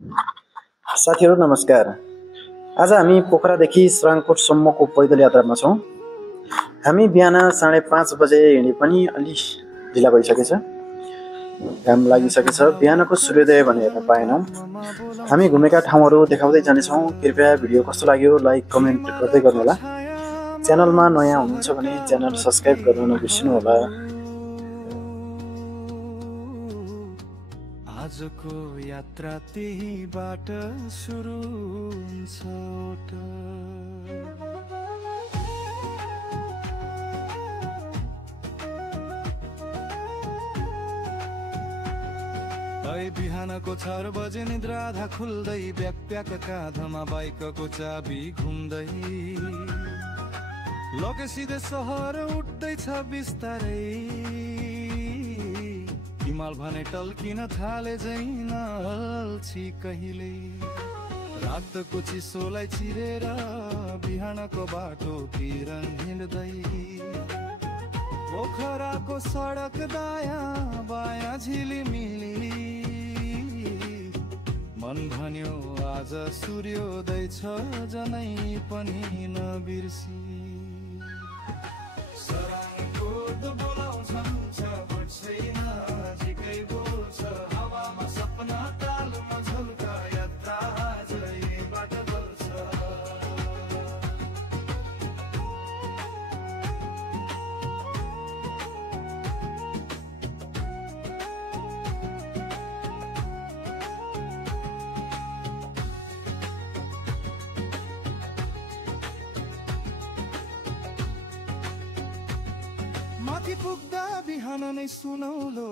साथीहरू नमस्कार। आज हामी पोखरादेखि सराङकोटसम्मको पैदल यात्रामा छौँ। हामी बिहान 5:30 बजे हिँडे पनि अलि ढिला भइसकेछ। घाम लागिसकेछ। बिहानको सूर्योदय भने हेर्न पाएनौँ। हामी घुमेका ठाउँहरू देखाउँदै जानेछौँ। कृपया भिडियो कस्तो लाग्यो लाइक कमेन्ट गर्दै गर्नुहोला। च्यानलमा नयाँ हुनुहुन्छ भने च्यानल सब्स्क्राइब गर्न नबिर्सिनुहोला। आजको यात्रा त्यहीबाट सुरु हुन्छ। बिहानको 4 बजे निद्रा आधा खुल्दै ब्याकप्याक काँधमा बाइकको चाबी घुम्दै लगे सिधै सहर उठ्दैछ बिस्तारै। हिमाल भने टल्किन थाले जैन अल्छी कहिले। रातको चिसोलाई चिरेर बिहानको बाटोतिर हिँड्दै पोखराको सडक दायाँ बायाँ झिलिमिली मन भन्यो आज सूर्योदय छ जनै पनि नबिर्सी। सराङकोट बोलाउँछ छैन झिकै बोल्छ हावामा सपना तालमा झल्का यात्रा आजैबाट बल्छ। माथि पुग्दा बिहान नै सुनौलो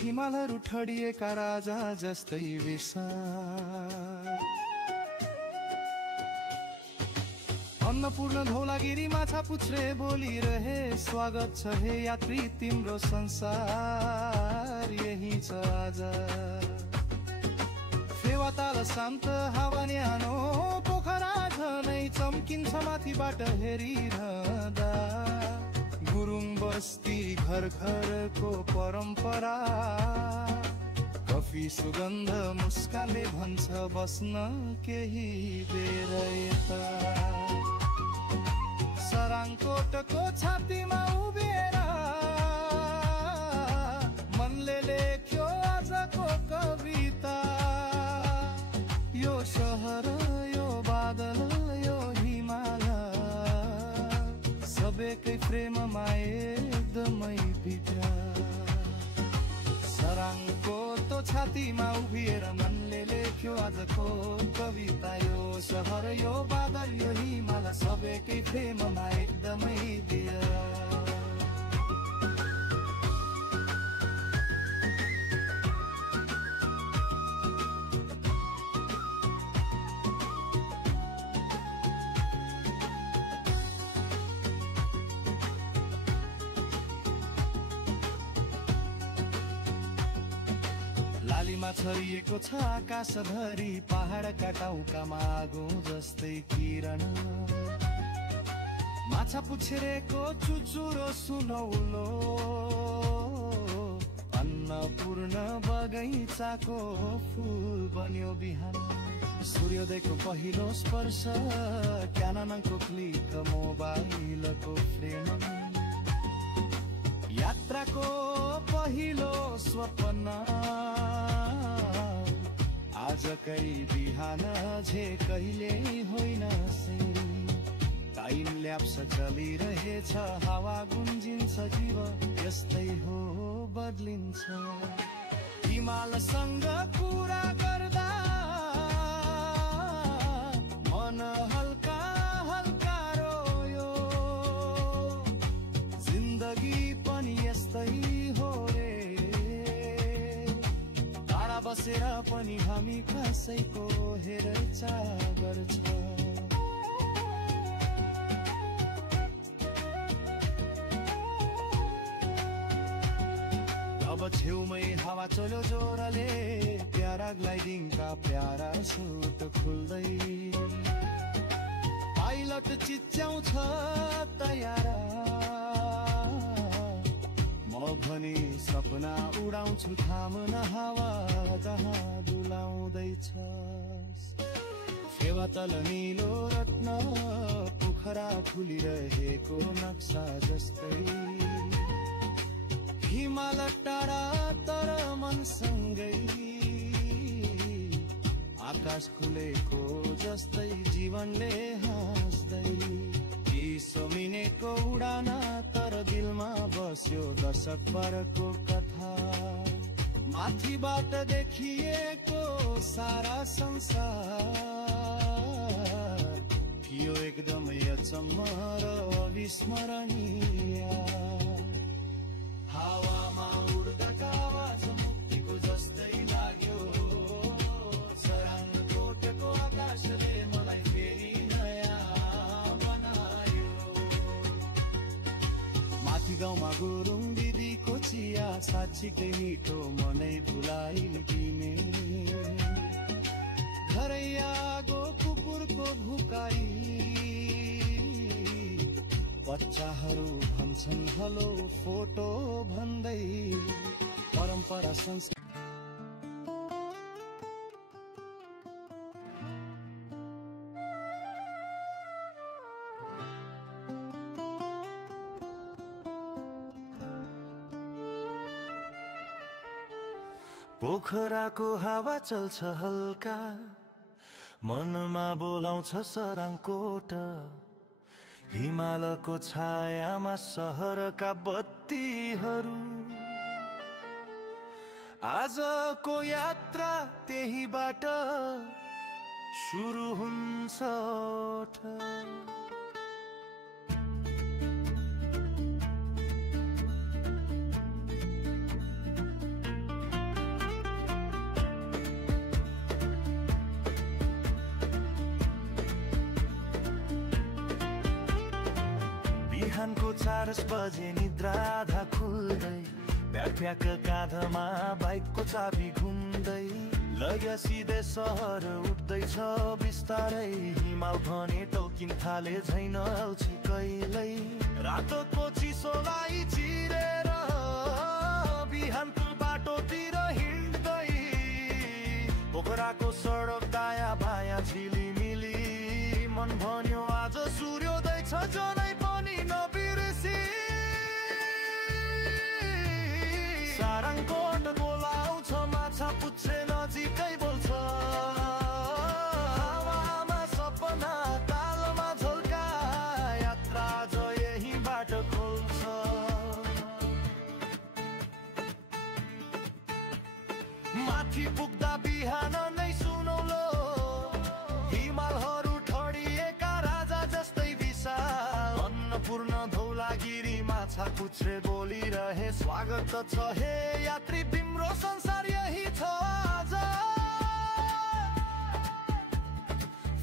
हिमालहरू ठडिएका राजा जस्तै विशाल। अन्नपूर्ण धौलागिरी माछा पुच्छ्रे बोलिरहे स्वागत छ हे यात्री तिम्रो संसार यही छ आज। फेवा ताल शान्त हावा न्यानो पोखरा झनै चम्किन्छ माथिबाट हेरिरहँदा। गुरुङ बस्ती घर घरको परम्परा कफी सुगन्ध मुस्कानले भन्छ बस्न केही बेर यता। सराङकोटको छातीमा उभिएर मनले लेख्यो आजको कविता। यो सहर यो बादल यो हिमाल सबैकै प्रेममा एकदमै बिटा। सराङकोटको छातीमा उभिएर मनले लेख्यो आजको कविता। यो सहर यो बादल यो हिमाल सबैकै प्रेममा एकदमै दिया। लालीमा छरिएको छ आकाशभरि पहाडका टाउकामा आगो जस्तै किरण। माछा पुच्छरेको चुचुरो सुनौलो अन्नपूर्ण बगैँचाको फुल बन्यो बिहान। सूर्योदयको पहिलो स्पर्श क्याननको क्लिक मोबाइलको फ्रेम। यात्राको पहिलो सपना आजकै बिहान झे कहिले होइन से। टाइम ल्याप्स चलिरहेछ हावा गुन्जिन्छ जीव यस्तै हो बदलिन्छ। हिमालसँग कुरा गर्दा मन हल्का हल्का रोयो। जिन्दगी पनि यस्तै हो रे टाढा बसेर पनि हामी कसैको हेरचाह गर्छ। अब छेउमै हावा चल्यो जोरले प्यारा ग्लाइडिङका प्यारा सुट खुल्दै। पाइलट चिच्याउँछ तयार म भने सपना उडाउँछु थामन हावा जहाँ डुलाउँदैछ फेवा तल नीलो रत्न पोखरा खुलिरहेको नक्सा जस्तै हिमाल टाढा तर मनसँगै आकाश खुलेको जस्तै जीवनले हाँस्दै सोमिनेको उडान तर दिलमा बस्यो दशक परको कथा माथिबाट देखिएको सारा संसार थियो एकदमै अचम्म र अविस्मरणीय हावामा उड्दाका आवाज मुक्तिको जस्तै लाग्यो सराङ कोटेको आकाशले मलाई फेरि गाउँमा गुरुङ दिदीको चिया साँच्चीकै मिठो मनै भुलाइदिने घरै आगो कुकुरको भुकाई बच्चाहरू भन्छन् हलो फोटो भन्दै परम्परा संस्कृति पोखराको हावा चल्छ हल्का मनमा बोलाउँछ सराङकोट हिमालको छायामा सहरका बत्तीहरू आजको यात्रा त्यहीबाट सुरु हुन्छ बिहानको 4 बजे निद्रा आधा खुल्दै ब्याग काँधमा बाइकको चाबी घुम्दै लग्या सिधै सहर उठ्दैछ बिस्तारै हिमाल भने टल्किन थाले झैन अल्छी कहिल्यै रातोको चिसोलाई चिरेर बिहानको बाटोतिर हिँड्दै पोखराको सडक दायाँ बायाँ झिलिमिली मन भन्यो आज सूर्योदय छ जनै पनि नबिर्सी सारङकोट बोलाउँछ माछा पुच्छ्रे नजिकै बोल्छ हावामा सपना तालमा झल्का यात्रा ज यहीँबाट खोल्छ माथि पुग्दा बिहान नै सुनौलो हिमालहरू ठडिएका राजा जस्तै विशाल अन्नपूर्ण धौलागिरी माछा पुच्छ्रे बोलिरहे स्वागत छ हे यात्री तिम्रो संसार यही छ आज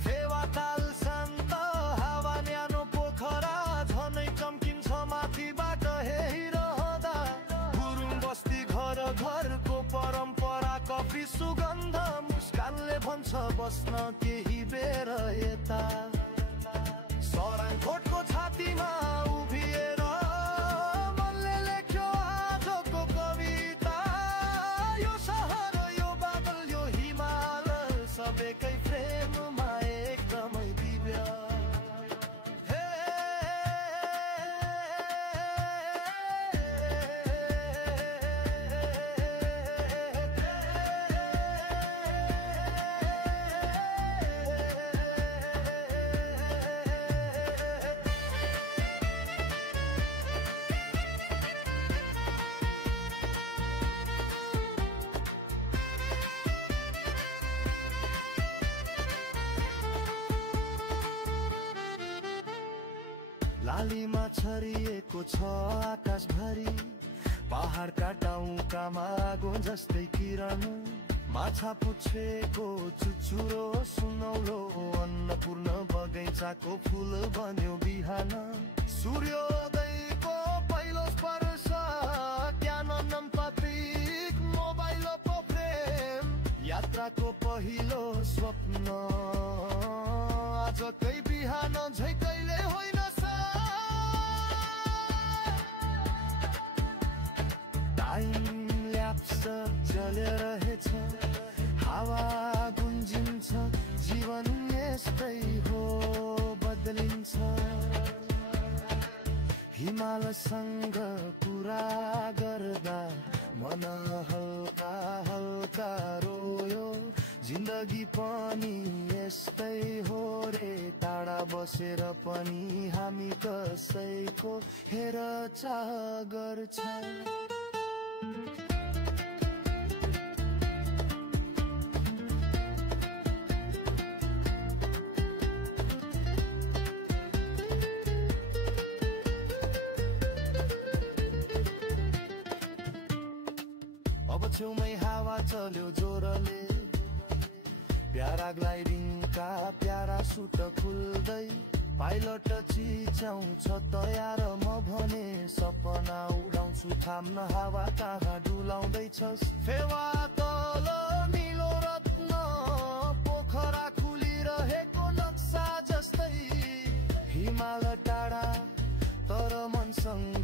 फेवा ताल शान्त हावा न्यानो पोखरा झनै चम्किन्छ माथिबाट हेरिरहँदा गुरुङ बस्ती घर घरको परम्परा कफी सुगन्ध मुस्कानले भन्छ बस्न केही बेर यता सराङकोटको छातीमा उभिएर मनले लेख्यो आजको कविता यो सहर यो बादल यो हिमाल सबैकै प्रेममा एकदमै दिव्य लालीमा छरिएको छ आकाशभरि पहाडका टाउकामा आगो जस्तै किरण माछा पुच्छ्रेको चुचुरो सुनौलो अन्नपूर्ण बगैँचाको फुल बन्यो बिहान सूर्योदयको पहिलो स्पर्श क्यानन प्रतीक मोबाइलको प्रेम यात्राको पहिलो स्वप्न आजकै बिहान झै कहिले होइन यस्तै हो बदलिन्छ हिमालसँग कुरा गर्दा मन हल्का हल्का रोयो जिन्दगी पनि यस्तै हो रे टाढा बसेर पनि हामी कसैको हेरचाह गर्छ अब छेउमै हावा चल्यो जोरले प्याराग्लाइडिङका प्यारा सुट खुल्दै पाइलट चिच्याउँछ तयार म भने सपना उडाउँछु थाम्न हावा कहाँ डुलाउँदैछस् फेवा तल निलो रत्न पोखरा खुलिरहेको नक्सा जस्तै हिमाल टाढा तर मनसँग